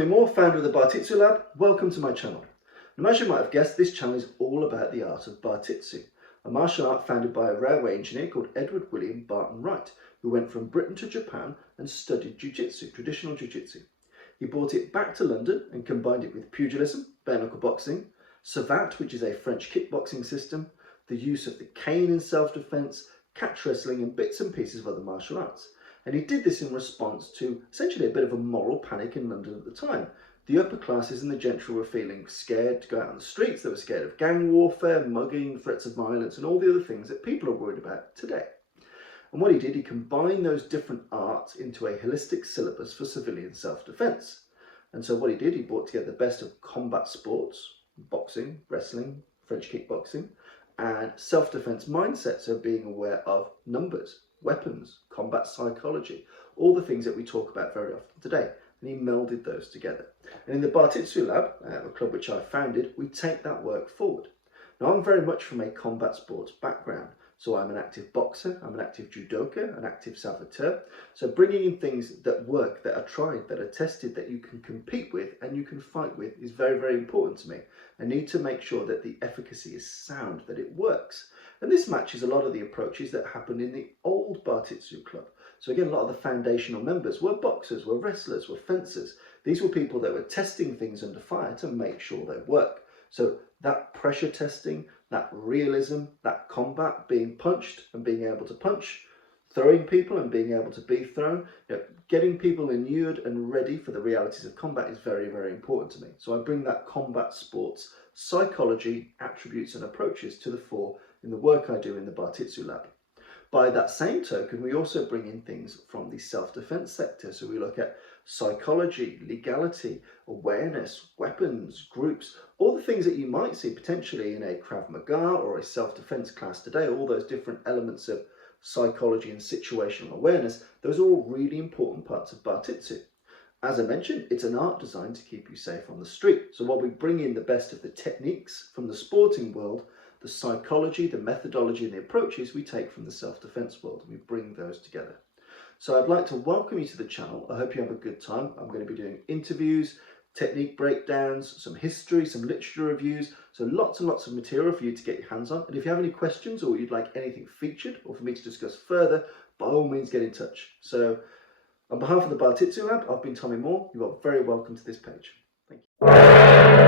Tommy Moore, founder of the Bartitsu Lab. Welcome to my channel. Now, as you might have guessed, this channel is all about the art of Bartitsu, a martial art founded by a railway engineer called Edward William Barton Wright, who went from Britain to Japan and studied jiu-jitsu, traditional jiu-jitsu. He brought it back to London and combined it with pugilism, bare-knuckle boxing, savate, which is a French kickboxing system, the use of the cane in self-defense, catch wrestling and bits and pieces of other martial arts. And he did this in response to essentially a bit of a moral panic in London at the time. The upper classes and the gentry were feeling scared to go out on the streets. They were scared of gang warfare, mugging, threats of violence and all the other things that people are worried about today. And what he did, he combined those different arts into a holistic syllabus for civilian self-defense. And so what he did, he brought together the best of combat sports, boxing, wrestling, French kickboxing, and self-defense mindset, so being aware of numbers, weapons, combat psychology, all the things that we talk about very often today. And he melded those together. And in the Bartitsu Lab, a club which I founded, we take that work forward. Now, I'm very much from a combat sports background. So I'm an active boxer, I'm an active judoka, an active saboteur. So bringing in things that work, that are tried, that are tested, that you can compete with and you can fight with is very, very important to me. I need to make sure that the efficacy is sound, that it works. And this matches a lot of the approaches that happened in the old Bartitsu club. So again, a lot of the foundational members were boxers, were wrestlers, were fencers. These were people that were testing things under fire to make sure they work. So that pressure testing, that realism, that combat, being punched and being able to punch, throwing people and being able to be thrown, getting people inured and ready for the realities of combat is very, very important to me. So I bring that combat sports psychology, attributes and approaches to the fore in the work I do in the Bartitsu Lab. By that same token, we also bring in things from the self-defense sector. So we look at psychology, legality, awareness, weapons, groups, all the things that you might see potentially in a Krav Maga or a self-defense class today, all those different elements of psychology and situational awareness, those are all really important parts of Bartitsu. As I mentioned, it's an art designed to keep you safe on the street. So while we bring in the best of the techniques from the sporting world, the psychology, the methodology and the approaches we take from the self-defense world, and we bring those together. So I'd like to welcome you to the channel. I hope you have a good time. I'm going to be doing interviews, technique breakdowns, some history, some literature reviews, so lots and lots of material for you to get your hands on. And if you have any questions or you'd like anything featured or for me to discuss further, by all means get in touch. So on behalf of the Bartitsu Lab, I've been Tommy Moore. You are very welcome to this page. Thank you.